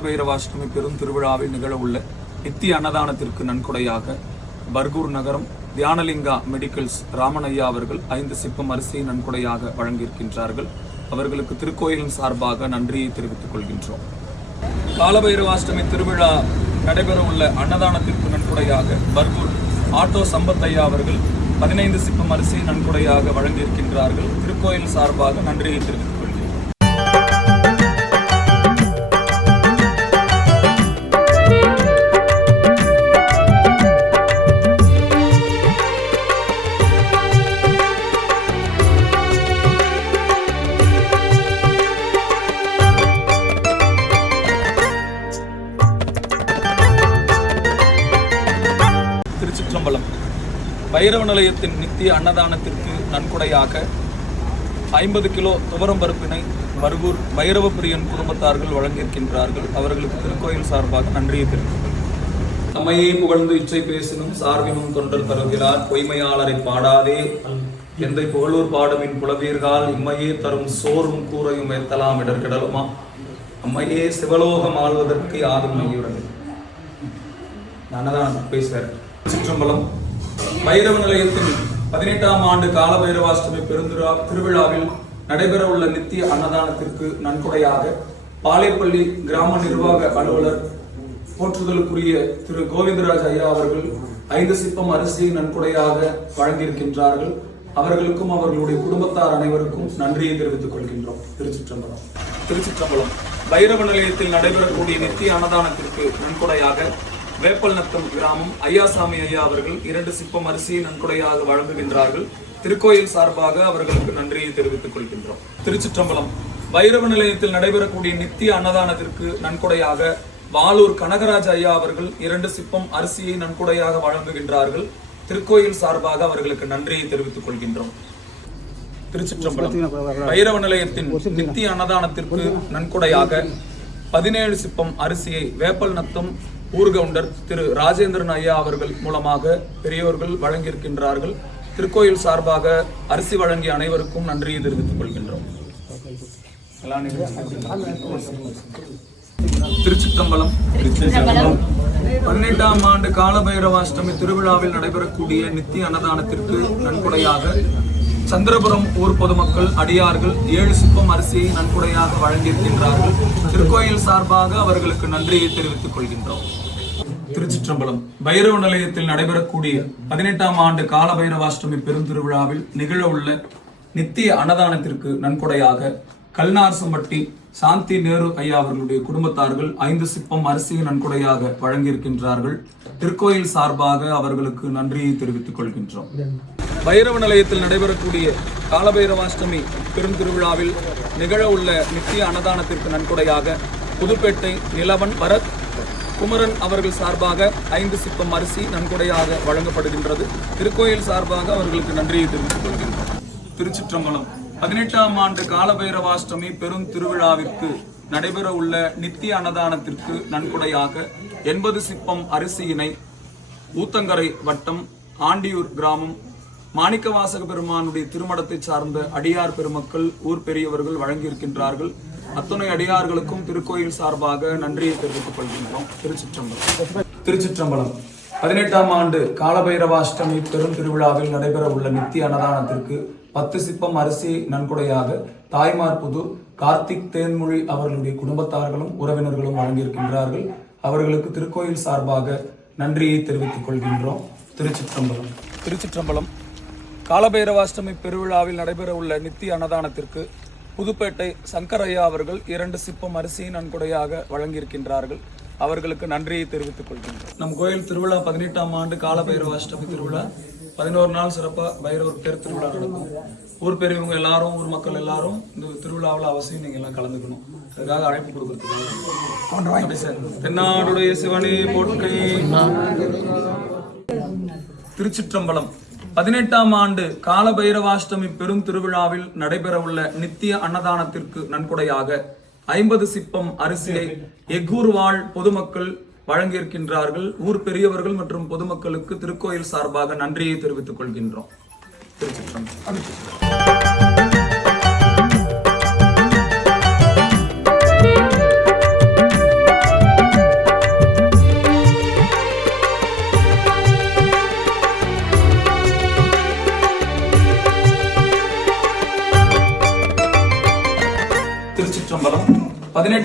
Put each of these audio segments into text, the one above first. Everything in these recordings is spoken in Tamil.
காலபைரவாஷ்டமி பெரும் திருவிழாவில் நிகழவுள்ள நித்திய அன்னதானத்திற்கு நன்கொடையாக பர்கூர் நகரம் தியானலிங்கா மெடிக்கல்ஸ் ராமனையா அவர்கள் ஐந்து சிப்பம் அரிசியை நன்கொடையாக வழங்கியிருக்கின்றார்கள். அவர்களுக்கு திருக்கோயிலின் சார்பாக நன்றியை தெரிவித்துக் கொள்கின்றோம். காலபைரவாஷ்டமி திருவிழா நடைபெறவுள்ள அன்னதானத்திற்கு நன்கொடையாக பர்கூர் ஆட்டோ சம்பத்தையா அவர்கள் பதினைந்து சிப்பம் அரிசியை நன்கொடையாக வழங்கியிருக்கின்றார்கள். திருக்கோயில் சார்பாக நன்றியை தெரிவித்துக் பைரவ நிலையத்தின் நித்திய அன்னதானத்திற்கு நன்கொடையாக ஐம்பது கிலோ துவரம் பருப்பினை மருகூர் பைரவ பிரியன் குடும்பத்தார்கள் வழங்கியிருக்கின்றார்கள். அவர்களுக்கு திருக்கோயில் சார்பாக நன்றியை தெரிவித்துக் தம்மையே புகழ்ந்து இச்சை பேசினும் சார்பினும் தொண்டர் தருகிறார். பொய்மையாளரை பாடாதே. எந்தை புகழூர் பாடுமின் புலவீர்கள் இம்மையே தரும் சோறும் கூறையும் ஏத்தலாம் இடர்கிடலுமா? அம்மையே சிவலோகம் ஆள்வதற்கு யாரும் மையுடன். நான் பேசுகிறேன் சிற்றம்பலம் பைரவ நிலையத்தின் பதினெட்டாம் ஆண்டு கால பைரவாஷ்டமி பெருந்திரா திருவிழாவில் நடைபெறவுள்ள நித்திய அன்னதானத்திற்கு நன்கொடையாக பாலைப்பள்ளி கிராம நிர்வாக அலுவலர் போற்றுதலுக்குரிய திரு. கோவிந்தராஜ் ஐயா அவர்கள் ஐந்து சிப்பம் அரிசியை நன்கொடையாக வழங்கியிருக்கின்றார்கள். அவர்களுக்கும் அவர்களுடைய குடும்பத்தார் அனைவருக்கும் நன்றியை தெரிவித்துக் கொள்கின்றோம். திருச்சிற்றம்பலம். திருச்சிற்றம்பலம். பைரவ நிலையத்தில் நடைபெறக்கூடிய நித்திய அன்னதானத்திற்கு நன்கொடையாக வேப்பல் நத்தம் கிராமம் ஐயாசாமி ஐயா அவர்கள் இரண்டு சிப்பம் அரிசியை நன்கொடையாக வழங்குகின்றார்கள். திருக்கோயில் சார்பாக அவர்களுக்கு நன்றியை தெரிவித்துக் கொள்கின்றோம். திருச்சிற்றம்பலம். பைரவ நிலையத்தில் நடைபெறக்கூடிய நித்திய அன்னதானத்திற்கு நன்கொடையாக வாலூர் கனகராஜ் ஐயா அவர்கள் இரண்டு சிப்பம் அரிசியை நன்கொடையாக வழங்குகின்றார்கள். திருக்கோயில் சார்பாக அவர்களுக்கு நன்றியை தெரிவித்துக் கொள்கின்றோம். திருச்சிற்றம்பலம். பைரவ நிலையத்தின் நித்திய அன்னதானத்திற்கு நன்கொடையாக பதினேழு சிப்பம் அரிசியை வேப்பல் நத்தம் ஊர்கவுண்டர் திரு ராஜேந்திரன் ஐயா அவர்கள் மூலமாக பெரியோர்கள் வழங்கியிருக்கின்றார்கள். திருக்கோயில் சார்பாக அரிசி வழங்கிய அனைவருக்கும் நன்றியை தெரிவித்துக் கொள்கின்றோம். திருச்சிற்றம்பலம். பதினெட்டாம் ஆண்டு காலபைரவாஷ்டமி திருவிழாவில் நடைபெறக்கூடிய நித்திய அன்னதானத்திற்கு நன்கொடையாக சந்திரபுரம் ஊர் பொதுமக்கள் அடியார்கள் ஏழு சிப்பம் அரிசியை நன்கொடையாக வழங்கியிருக்கின்றார்கள். திருக்கோயில் சார்பாக அவர்களுக்கு நன்றியை தெரிவித்துக் கொள்கின்றோம். திருச்சிற்றம்பலம். பைரவ நிலையத்தில் நடைபெறக்கூடிய பதினெட்டாம் ஆண்டு கால பைரவாஷ்டமி பெருந்திருவிழாவில் நிகழவுள்ள நித்திய அன்னதானத்திற்கு நன்கொடையாக கல்நார்சம்பட்டி சாந்தி நேரு ஐயா அவர்களுடைய குடும்பத்தார்கள் ஐந்து சிப்பம் அரிசியை நன்கொடையாக வழங்கியிருக்கின்றார்கள். திருக்கோயில் சார்பாக அவர்களுக்கு நன்றியை தெரிவித்துக் கொள்கின்றோம். பைரவ நிலையத்தில் நடைபெறக்கூடிய காலபைரவாஷ்டமி பெருந்திருவிழாவில் நிகழ உள்ள நித்திய அன்னதானத்திற்கு நன்கொடையாக புதுப்பேட்டை நிலவன் பரத் குமரன் அவர்கள் சார்பாக ஐந்து சிப்பம் அரிசி நன்கொடையாக வழங்கப்படுகின்றது. திருக்கோயில் சார்பாக அவர்களுக்கு நன்றியை தெரிவித்துக் கொள்கின்றோம். திருச்சிற்றம்பலம். பதினெட்டாம் ஆண்டு காலபைரவாஷ்டமி பெரும் திருவிழாவிற்கு நடைபெற உள்ள நித்திய அன்னதானத்திற்கு நன்கொடையாக எண்பது சிப்பம் அரிசியினை ஊத்தங்கரை வட்டம் ஆண்டியூர் கிராமம் மாணிக்கவாசக பெருமானுடைய திருமடத்தை சார்ந்த அடியார் பெருமக்கள் ஊர் பெரியவர்கள் வழங்கியிருக்கின்றார்கள். அத்துணை அடியார்களுக்கும் திருக்கோயில் சார்பாக நன்றியை தெரிவித்துக் கொள்கின்றோம். திருச்சிற்றம்பலம். திருச்சிற்றம்பலம். பதினெட்டாம் ஆண்டு காலபைரவாஷ்டமி பெரும் திருவிழாவில் நடைபெற உள்ள நித்திய அன்னதானத்திற்கு பத்து சிப்பம் அரிசி நன்கொடையாக தாய்மார் புது கார்த்திக் தேன்மொழி அவர்களுடைய குடும்பத்தார்களும் உறவினர்களும் வழங்கியிருக்கின்றார்கள். அவர்களுக்கு திருக்கோயில் சார்பாக நன்றியை தெரிவித்துக் கொள்கின்றோம். திருச்சிற்றம்பலம். திருச்சிற்றம்பலம் காலபைரவாஷ்டமி பெருவிழாவில் நடைபெற உள்ள நித்திய அன்னதானத்திற்கு புதுப்பேட்டை சங்கரையா அவர்கள் இரண்டு சிப்பம் அரிசியின் நன்கொடையாக வழங்கியிருக்கின்றார்கள். அவர்களுக்கு நன்றியை தெரிவித்துக் கொள்கின்றோம். நம் கோயில் திருவிழா பதினெட்டாம் ஆண்டு காலபைரவாஷ்டமி திருவிழா. பதினோரு நாள் சிறப்பாக பைரவர் பேர் திருவிழா நடக்கும். ஊர் பெரியவங்க எல்லாரும் ஊர் மக்கள் எல்லாரும் இந்த திருவிழாவில் அவசியம் நீங்கள் எல்லாம் கலந்துக்கணும். அதுக்காக அழைப்பு கொடுக்கறதுக்கு தென்னாடுடைய சிவனே போற்றி திருச்சிற்றம்பலம். பதினெட்டாம் ஆண்டு காலபைரவாஷ்டமி பெரும் திருவிழாவில் நடைபெறவுள்ள நித்திய அன்னதானத்திற்கு நன்கொடையாக ஐம்பது சிப்பம் அரிசியை எக்கூர் வாழ் பொதுமக்கள் வழங்கியிருக்கின்றார்கள். ஊர் பெரியவர்கள் மற்றும் பொதுமக்களுக்கு திருக்கோயில் சார்பாக நன்றியை தெரிவித்துக் கொள்கின்றோம். திருச்சிற்றம்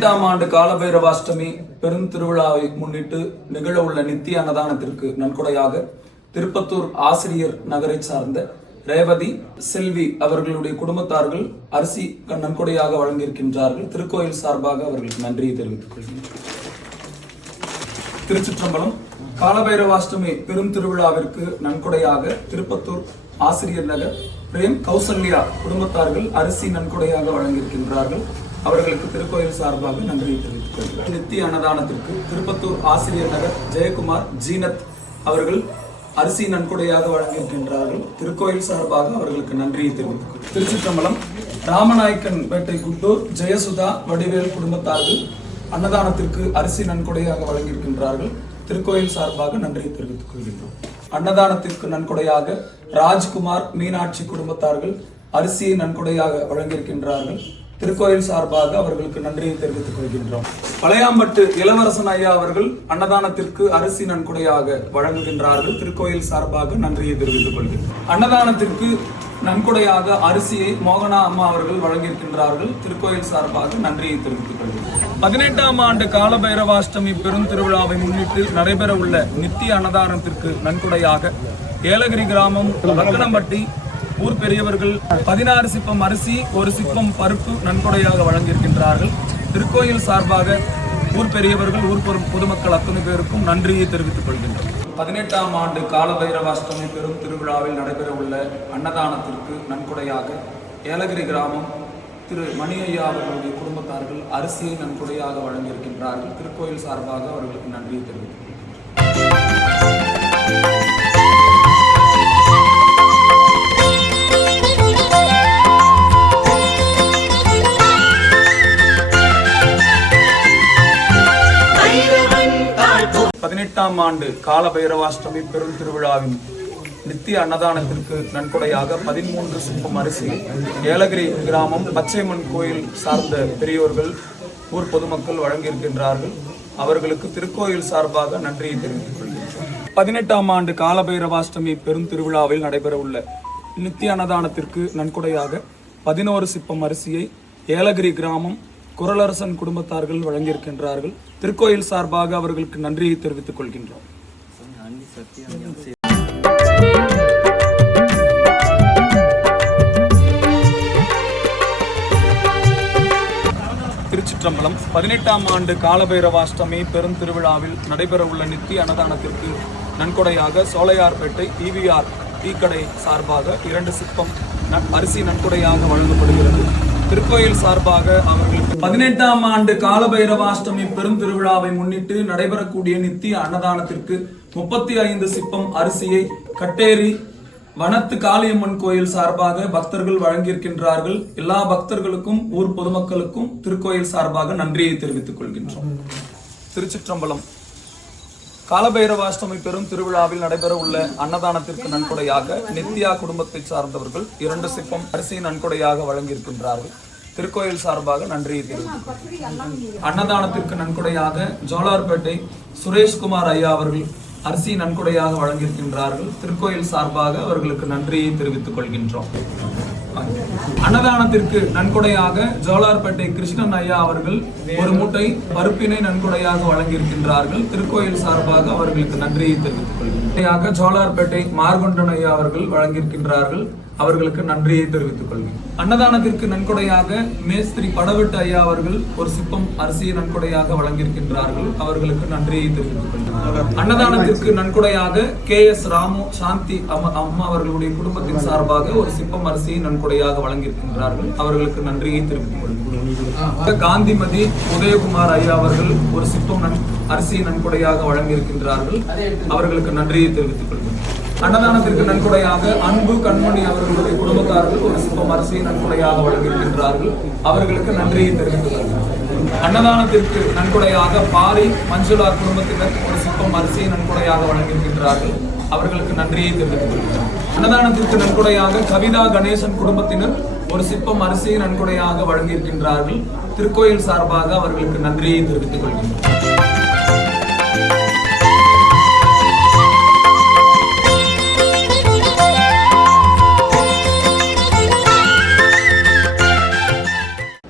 பதினெட்டாம் ஆண்டு காலபைரவாஷ்டமி பெருந்திருவிழாவை முன்னிட்டு நிகழ உள்ள நித்திய அன்னதானத்திற்கு நன்கொடையாக திருப்பத்தூர் ஆசிரியர் நகரை சார்ந்த ரேவதி செல்வி அவர்களுடைய குடும்பத்தார்கள் அரிசி நன்கொடையாக வழங்கியிருக்கின்றார்கள். திருக்கோயில் சார்பாக அவர்களுக்கு நன்றியை தெரிவித்துக் கொள்கிறேன் திருச்சிற்றம்பலம் காலபைரவாஷ்டமி பெரும் திருவிழாவிற்கு நன்கொடையாக திருப்பத்தூர் ஆசிரியர் நகர் பிரேம் கௌசல்யா குடும்பத்தார்கள் அரிசி நன்கொடையாக வழங்கியிருக்கின்றார்கள். அவர்களுக்கு திருக்கோயில் சார்பாக நன்றியை தெரிவித்துக் கொள்கிறேன் நித்திய அன்னதானத்திற்கு திருப்பத்தூர் ஆசிரியர் நகர் ஜெயக்குமார் ஜீனத் அவர்கள் அரிசி நன்கொடையாக வழங்கியிருக்கின்றார்கள் திருக்கோயில் சார்பாக அவர்களுக்கு நன்றியை தெரிவித்துக் திருச்சி திருச்சிற்றம்பலம் ராமநாயக்கன் பேட்டை குட்டூர் ஜெயசுதா வடிவேல் குடும்பத்தார்கள் அன்னதானத்திற்கு அரிசி நன்கொடையாக வழங்கியிருக்கின்றார்கள். திருக்கோயில் சார்பாக நன்றியை தெரிவித்துக் கொள்கின்றோம் அன்னதானத்திற்கு நன்கொடையாக ராஜ்குமார் மீனாட்சி குடும்பத்தார்கள் அரிசியை நன்கொடையாக வழங்கியிருக்கின்றார்கள். திருக்கோயில் சார்பாக அவர்களுக்கு நன்றியை தெரிவித்துக் கொள்கின்றோம். பழையாம்பட்டு இளவரசன் ஐயா அவர்கள் அன்னதானத்திற்கு அரிசி நன்கொடையாக வழங்குகின்றார்கள். திருக்கோயில் சார்பாக நன்றியை தெரிவித்துக் கொள்கின்றோம் அன்னதானத்திற்கு நன்கொடையாக அரிசியை மோகனா அம்மா அவர்கள் வழங்கியிருக்கின்றார்கள். திருக்கோயில் சார்பாக நன்றியை தெரிவித்துக் கொள்கிறேன். பதினெட்டாம் ஆண்டு காலபைரவாஷ்டமி பெருந்திருவிழாவை முன்னிட்டு நடைபெற உள்ள நித்திய அன்னதானத்திற்கு நன்கொடையாக ஏலகிரி கிராமம் ரத்தனம்பட்டி ஊர் பெரியவர்கள் பதினாறு சிப்பம் அரிசி ஒரு சிப்பம் பருப்பு நன்கொடையாக வழங்கியிருக்கின்றார்கள். திருக்கோயில் சார்பாக ஊர் பெரியவர்கள் ஊர் பொதுமக்கள் அத்தனை பேருக்கும் நன்றியை தெரிவித்துக் கொள்கின்றனர். பதினெட்டாம் ஆண்டு காலபைரவாஷ்டமி பெரும் திருவிழாவில் நடைபெற உள்ள அன்னதானத்திற்கு நன்கொடையாக ஏலகிரி கிராமம் திரு மணி ஐயா அவர்களுடைய குடும்பத்தார்கள் அரிசியை நன்கொடையாக வழங்கியிருக்கின்றார்கள். திருக்கோயில் சார்பாக அவர்களுக்கு நன்றியை தெரிவித்துக் கொள்கிறேன். பதினெட்டாம் ஆண்டு காலபைரவாஷ்டமி பெரும் திருவிழாவின் நித்திய அன்னதானத்திற்கு நன்கொடையாக பதிமூன்று சிப்பம் அரிசி ஏலகிரி கிராமம் பச்சைமன் கோயில் சார்ந்த பெரியோர்கள் ஊர் பொதுமக்கள் வழங்கியிருக்கின்றார்கள். அவர்களுக்கு திருக்கோயில் சார்பாக நன்றியை தெரிவித்துக் கொள்கிறேன் பதினெட்டாம் ஆண்டு காலபைரவாஷ்டமி பெரும் திருவிழாவில் நடைபெற உள்ள நித்திய அன்னதானத்திற்கு நன்கொடையாக பதினோரு சிப்பம் அரிசியை ஏலகிரி கிராமம் குரலரசன் குடும்பத்தார்கள் வழங்கியிருக்கின்றார்கள். திருக்கோயில் சார்பாக அவர்களுக்கு நன்றியை தெரிவித்துக் கொள்கின்றோம். திருச்சிற்றம்பலம் பதினெட்டாம் ஆண்டு காலபைரவாஷ்டமி பெருந்திருவிழாவில் நடைபெறவுள்ள நடைபெற உள்ள நித்திய அன்னதானத்திற்கு நன்கொடையாக சோலையார்பேட்டை இவிஆர் டீக்கடை சார்பாக இரண்டு சிற்பம் அரிசி நன்கொடையாக வழங்கப்படுகிறது. திருக்கோயில் சார்பாக அவர்கள் பதினெட்டாம் ஆண்டு காலபைரவாஷ்டமி பெரும் திருவிழாவை முன்னிட்டு நடைபெறக்கூடிய நித்திய அன்னதானத்திற்கு முப்பத்தி ஐந்து சிப்பம் அரிசியை கட்டேரி வனத்து காளியம்மன் கோயில் சார்பாக பக்தர்கள் வழங்கியிருக்கின்றார்கள். எல்லா பக்தர்களுக்கும் ஊர் பொதுமக்களுக்கும் திருக்கோயில் சார்பாக நன்றியை தெரிவித்துக் கொள்கின்றோம். திருச்சிற்றம்பலம். காலபைரவாஷ்டமி பெரும் திருவிழாவில் நடைபெற உள்ள அன்னதானத்திற்கு நன்கொடையாக நித்யா குடும்பத்தை சார்ந்தவர்கள் இரண்டு சிப்பம் அரிசி நன்கொடையாக வழங்கியிருக்கின்றார்கள். திருக்கோயில் சார்பாக நன்றியை தெரிவித்துக் அன்னதானத்திற்கு நன்கொடையாக ஜோலார்பேட்டை சுரேஷ்குமார் ஐயா அவர்கள் அரிசி நன்கொடையாக வழங்கியிருக்கின்றார்கள். திருக்கோயில் சார்பாக அவர்களுக்கு நன்றியை தெரிவித்துக் கொள்கின்றோம். அன்னதானத்திற்கு நன்கொடையாக ஜோலார்பேட்டை கிருஷ்ணன் ஐயா அவர்கள் ஒரு மூட்டை பருப்பினை நன்கொடையாக வழங்கியிருக்கின்றார்கள். திருக்கோயில் சார்பாக அவர்களுக்கு நன்றியை தெரிவித்துக் கொள்கின்றோம். ஜோலார்பேட்டை மார்கொண்டன் ஐயா அவர்கள் வழங்கியிருக்கின்றார்கள். அவர்களுக்கு நன்றியை தெரிவித்துக் கொள்கிறேன். அன்னதானத்திற்கு நன்கொடையாக மேஸ்திரி படவெட்டு ஐயா அவர்கள் ஒரு சிப்பம் அரிசியை நன்கொடையாக வழங்கியிருக்கின்றார்கள். அவர்களுக்கு நன்றியை தெரிவித்துக் கொள்கிறேன். அன்னதானத்திற்கு நன்கொடையாக கே எஸ் ராமு சாந்தி அம்மா அம்மா அவர்களுடைய குடும்பத்தின் சார்பாக ஒரு சிப்பம் அரிசியை நன்கொடையாக வழங்கியிருக்கின்றார்கள். அவர்களுக்கு நன்றியை தெரிவித்துக் கொள்கிறேன். காந்திமதி உதயகுமார் ஐயா அவர்கள் ஒரு சிப்பம் நன் அரிசியை நன்கொடையாக வழங்கியிருக்கின்றார்கள். அவர்களுக்கு நன்றியை தெரிவித்துக் கொள்கிறேன். அன்னதானத்திற்கு நன்கொடையாக அன்பு கண்மணி அவர்களுடைய குடும்பத்தார்கள் ஒரு சிப்பம் அரிசியை நன்கொடையாக வழங்கியிருக்கின்றார்கள். அவர்களுக்கு நன்றியை தெரிவித்துக் கொள்கிறேன். அன்னதானத்திற்கு நன்கொடையாக பாரி மஞ்சுளா குடும்பத்தினர் ஒரு சிப்பம் அரிசியை நன்கொடையாக வழங்கியிருக்கின்றார்கள். அவர்களுக்கு நன்றியை தெரிவித்துக் கொள்கிறேன். அன்னதானத்திற்கு நன்கொடையாக கவிதா கணேசன் குடும்பத்தினர் ஒரு சிப்பம் அரிசியை நன்கொடையாக வழங்கியிருக்கின்றார்கள். திருக்கோயில் சார்பாக அவர்களுக்கு நன்றியை தெரிவித்துக் கொள்கின்றனர்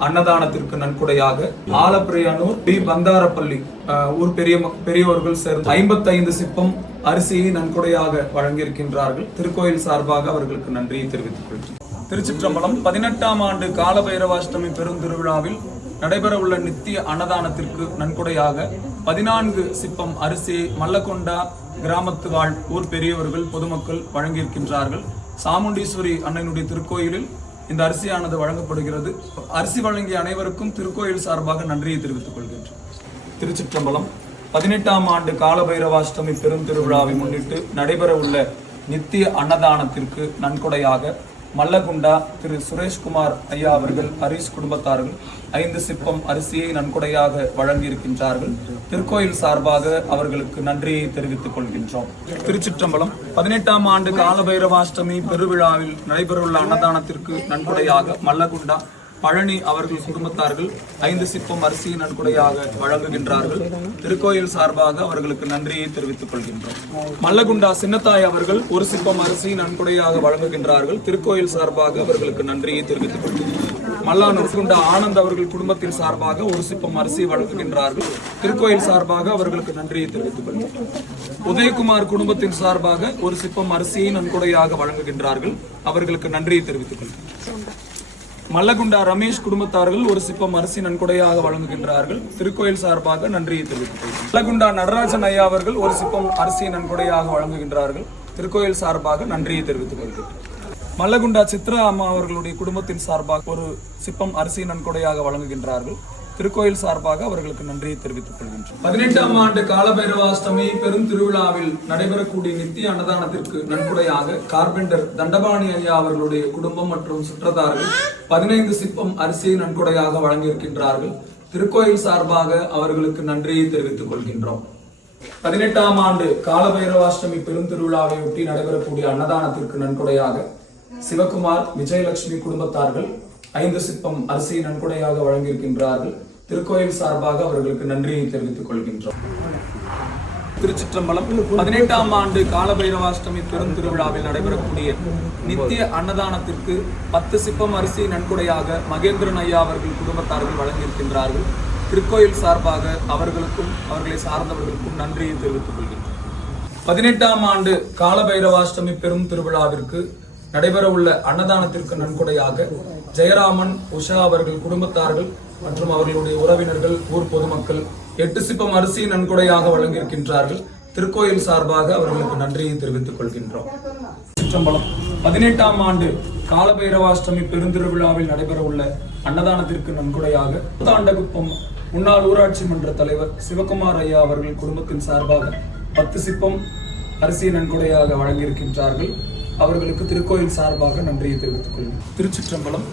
அன்னதானத்திற்கு நன்கொடையாக ஆலப்பிரையானூர் பி பந்தாரப்பள்ளி ஊர் பெரிய ம- சேர்ந்து ஐம்பத்தைந்து சிப்பம் அரிசியை நன்கொடையாக வழங்கியிருக்கின்றார்கள். திருக்கோயில் சார்பாக அவர்களுக்கு நன்றியை தெரிவித்துக் கொள்கிறேன். திருச்சிற்றம்பலம் பதினெட்டாம் ஆண்டு காலபைரவாஷ்டமி பெருந்திருவிழாவில் நடைபெறவுள்ள நித்திய அன்னதானத்திற்கு நன்கொடையாக பதினான்கு சிப்பம் அரிசியை மல்லக்கொண்டா கிராமத்து வாழ் ஊர் பெரியவர்கள் பொதுமக்கள் வழங்கியிருக்கின்றார்கள். சாமுண்டீஸ்வரி அன்னையினுடைய திருக்கோயிலில் இந்த அரிசியானது வழங்கப்படுகிறது. அரிசி வழங்கிய அனைவருக்கும் திருக்கோயில் சார்பாக நன்றியை தெரிவித்துக் கொள்கின்றோம். திருச்சிற்றம்பலம் பதினெட்டாம் ஆண்டு காலபைரவாஷ்டமி பெருந்திருவிழாவை முன்னிட்டு நடைபெற உள்ள நித்திய அன்னதானத்திற்கு நன்கொடையாக மல்லகுண்டா திரு சுரேஷ்குமார் ஐயா அவர்கள் ஹரிஷ் குடும்பத்தார்கள் ஐந்து சிப்பம் அரிசியை நன்கொடையாக வழங்கியிருக்கின்றார்கள். திருக்கோயில் சார்பாக அவர்களுக்கு நன்றியை தெரிவித்துக் கொள்கின்றோம். திருச்சிற்றம்பலம் பதினெட்டாம் ஆண்டு காலபைரவாஷ்டமி பெருவிழாவில் நடைபெறவுள்ள அன்னதானத்திற்கு நன்கொடையாக மல்லகுண்டா பழனி அவர்கள் குடும்பத்தார்கள் ஐந்து சிப்பம் அரிசியை நன்கொடையாக வழங்குகின்றார்கள். திருக்கோயில் சார்பாக அவர்களுக்கு நன்றியை தெரிவித்துக் கொள்கின்றோம். மல்லகுண்டா சின்னத்தாய் அவர்கள் ஒரு சிப்பம் அரிசி நன்கொடையாக வழங்குகின்றார்கள். திருக்கோயில் சார்பாக அவர்களுக்கு நன்றியை தெரிவித்துக் கொள்கின்றோம். மல்லா குண்டா ஆனந்த் அவர்கள் குடும்பத்தின் சார்பாக ஒரு சிப்பம் அரிசி வழங்குகின்றார்கள். திருக்கோயில் சார்பாக அவர்களுக்கு நன்றியை தெரிவித்துக் கொள்கிறோம் உதயகுமார் குடும்பத்தின் சார்பாக ஒரு சிப்பம் அரிசியை நன்கொடையாக வழங்குகின்றார்கள். அவர்களுக்கு நன்றியை தெரிவித்துக் கொள்கிறோம் மல்லகுண்டா ரமேஷ் குடும்பத்தார்கள் ஒரு சிப்பம் அரிசி நன்கொடையாக வழங்குகின்றார்கள். திருக்கோயில் சார்பாக நன்றியை தெரிவித்துக் கொள்கிறேன். மல்லகுண்டா நடராஜன் ஐயா அவர்கள் ஒரு சிப்பம் அரிசி நன்கொடையாக வழங்குகின்றார்கள். திருக்கோயில் சார்பாக நன்றியை தெரிவித்துக் கொள்கிறேன். மல்லகுண்டா சித்ரா அம்மா அவர்களுடைய குடும்பத்தின் சார்பாக ஒரு சிப்பம் அரிசி நன்கொடையாக வழங்குகின்றார்கள். திருக்கோயில் சார்பாக அவர்களுக்கு நன்றியை தெரிவித்துக் கொள்கின்றோம். பதினெட்டாம் ஆண்டு காலபைரவாஷ்டமி பெரும் திருவிழாவில் நடைபெறக்கூடிய நித்திய அன்னதானத்திற்கு நன்கொடையாக கார்பெண்டர் தண்டபாணி ஐயா அவர்களுடைய குடும்பம் மற்றும் சுற்றத்தார்கள் பதினைந்து சிப்பம் அரிசியை நன்கொடையாக வழங்கியிருக்கின்றார்கள். திருக்கோயில் சார்பாக அவர்களுக்கு நன்றியை தெரிவித்துக் கொள்கின்றோம். பதினெட்டாம் ஆண்டு காலபைரவாஷ்டமி பெருந்திருவிழாவை ஒட்டி நடைபெறக்கூடிய அன்னதானத்திற்கு நன்கொடையாக சிவகுமார் விஜயலட்சுமி குடும்பத்தார்கள் ஐந்து சிற்பம் அரிசி நன்கொடையாக வழங்கியிருக்கின்றார்கள். திருக்கோயில் சார்பாக அவர்களுக்கு நன்றியை தெரிவித்துக் கொள்கின்றோம். திருச்சிற்றம்பலம் பதினெட்டாம் ஆண்டு காலபைரவாஷ்டமி பெருந்திருவிழாவில் நடைபெறக்கூடிய நித்திய அன்னதானத்திற்கு பத்து சிப்பம் அரிசி நன்கொடையாக மகேந்திரன் ஐயா அவர்கள் குடும்பத்தார்கள் வழங்கியிருக்கின்றார்கள். திருக்கோயில் சார்பாக அவர்களுக்கும் அவர்களை சார்ந்தவர்களுக்கும் நன்றியை தெரிவித்துக் கொள்கின்றோம். பதினெட்டாம் ஆண்டு காலபைரவாஷ்டமி பெரும் திருவிழாவிற்கு நடைபெறவுள்ள அன்னதானத்திற்கு நன்கொடையாக ஜெயராமன் உஷா அவர்கள் குடும்பத்தார்கள் மற்றும் அவர்களுடைய உறவினர்கள் ஊர் பொதுமக்கள் எட்டு சிப்பம் அரிசி நன்கொடையாக வழங்கியிருக்கின்றார்கள். திருக்கோயில் சார்பாக அவர்களுக்கு நன்றியை தெரிவித்துக் கொள்கின்றோம். சிற்றம்பலம். பதினெட்டாம் ஆண்டு காலபைரவாஷ்டமி பெருந்திருவிழாவில் நடைபெறவுள்ள அன்னதானத்திற்கு நன்கொடையாக புத்தாண்டகுப்பம் முன்னாள் ஊராட்சி மன்ற தலைவர் சிவகுமார் ஐயா அவர்கள் குடும்பத்தின் சார்பாக பத்து சிப்பம் அரிசி நன்கொடையாக வழங்கியிருக்கின்றார்கள். அவர்களுக்கு திருக்கோயில் சார்பாக நன்றியை தெரிவித்துக் கொள்கிறேன் திருச்சிற்றம்பலம்.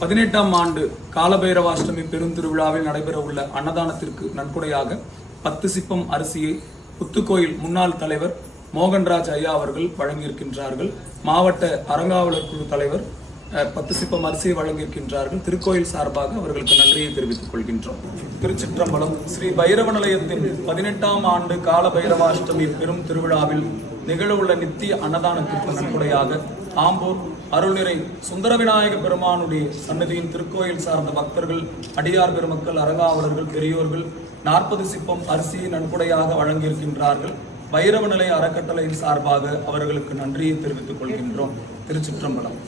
பதினெட்டாம் ஆண்டு காலபைரவாஷ்டமி பெருந்திருவிழாவில் நடைபெறவுள்ள அன்னதானத்திற்கு நன்கொடையாக பத்து சிப்பம் அரிசியை புத்துக்கோயில் முன்னாள் தலைவர் மோகன்ராஜ் ஐயா அவர்கள் வழங்கியிருக்கின்றார்கள். மாவட்ட அறங்காவலர் குழு தலைவர் பத்து சிப்பம் அரிசியை வழங்கியிருக்கின்றார்கள். திருக்கோயில் சார்பாக அவர்களுக்கு நன்றியை தெரிவித்துக் கொள்கின்றோம். திருச்சிற்றம்பலம் ஸ்ரீ பைரவ நிலையத்தின் பதினெட்டாம் ஆண்டு கால பைரவாஷ்டமி பெரும் திருவிழாவில் நிகழவுள்ள நித்திய அன்னதானத்திற்கு நன்கொடையாக ஆம்பூர் அருள்நிறை சுந்தர விநாயக பெருமானுடைய சன்னதியின் திருக்கோயில் சார்ந்த பக்தர்கள் அடியார் பெருமக்கள் அரங்காவலர்கள் பெரியோர்கள் நாற்பது சிப்பம் அரிசியை நன்கொடையாக வழங்கியிருக்கின்றார்கள். பைரவ நிலைய அறக்கட்டளையின் சார்பாக அவர்களுக்கு நன்றியை தெரிவித்துக் கொள்கின்றோம். திருச்சிற்றம்பலம்.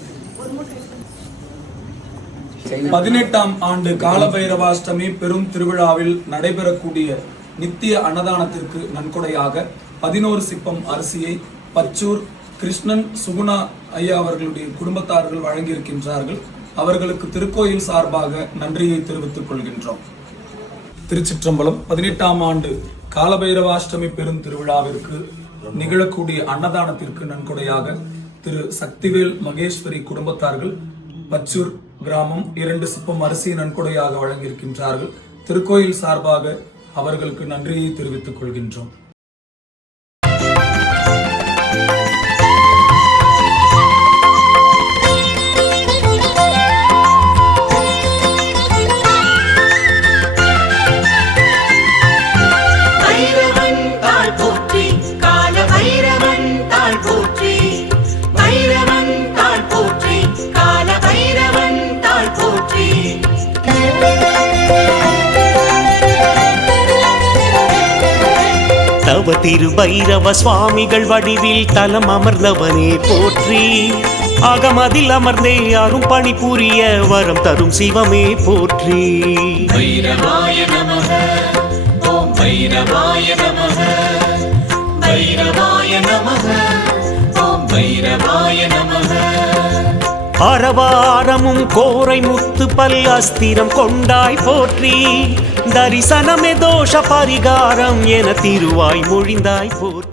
பதினெட்டாம் ஆண்டு காலபைரவாஷ்டமி பெரும் திருவிழாவில் நடைபெறக்கூடிய நித்திய அன்னதானத்திற்கு நன்கொடையாக பதினோரு சிப்பம் அரிசியை பச்சூர் கிருஷ்ணன் சுகுணா ஐயா அவர்களுடைய குடும்பத்தார்கள் வழங்கியிருக்கின்றார்கள். அவர்களுக்கு திருக்கோயில் சார்பாக நன்றியை தெரிவித்துக் கொள்கின்றோம். திருச்சிற்றம்பலம் பதினெட்டாம் ஆண்டு காலபைரவாஷ்டமி பெரும் திருவிழாவிற்கு நிகழக்கூடிய அன்னதானத்திற்கு நன்கொடையாக திரு சக்திவேல் மகேஸ்வரி குடும்பத்தார்கள் பச்சூர் கிராமம் இரண்டு சிப்பம் அரிசி நன்கொடையாக வழங்கியிருக்கின்றார்கள். திருக்கோயில் சார்பாக அவர்களுக்கு நன்றியை தெரிவித்துக் கொள்கின்றோம். திருபைரவ சுவாமிகள் வடிவில் தலம் அமர்ந்தவனே போற்றி. அகமதில் அமர்ந்தே அரும் பணி புரிய வரம் தரும் சிவமே போற்றி. பைரவாய நமக ஓம் பைரவாய நமக பைரவாய நமக ஓம் பைரவாய நமக. அரவாரமும் கோரை முத்து பல் அஸ்திரம் கொண்டாய் போற்றி. தரிசனமே தோஷ பரிகாரம் என திருவாய் மொழிந்தாய் போற்றி.